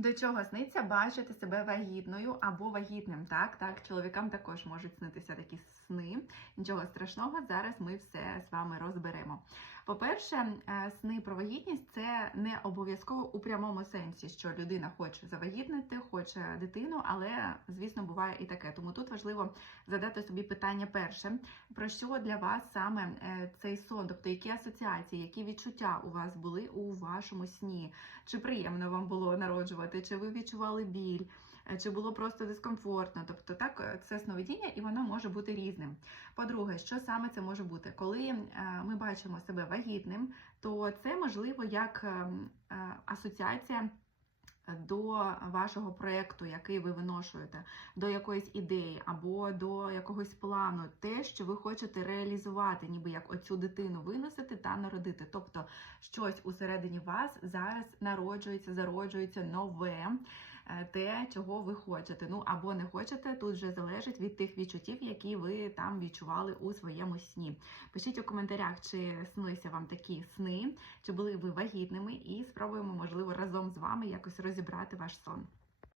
До чого сниться бачити себе вагітною або вагітним? Так, так, чоловікам також можуть снитися такі сни. Нічого страшного, зараз ми все з вами розберемо. По-перше, е, сни про вагітність це не обов'язково у прямому сенсі, що людина хоче завагітнити, хоче дитину, але звісно буває і таке. Тому тут важливо задати собі питання перше, про що для вас саме е, цей сон, тобто які асоціації, які відчуття у вас були у вашому сні, чи приємно вам було народжувати, чи ви відчували біль, чи було просто дискомфортно. Тобто, так, е, це сновидіння, і воно може бути різним. По-друге, що саме це може бути? Коли е, ми бачимо себе вагітним, то це можливо як е, асоціація. До вашого проєкту, який ви виношуєте, до якоїсь ідеї або до якогось плану, те, що ви хочете реалізувати, ніби як оцю дитину виносити та народити. Тобто щось усередині вас зараз народжується, зароджується нове, е, те, чого ви хочете. Ну або не хочете, тут вже залежить від тих відчуттів, які ви там відчували у своєму сні. Пишіть у коментарях, чи снилися вам такі сни, чи були ви вагітними, і спробуємо, можливо, разом з вами якось розібрати ваш сон.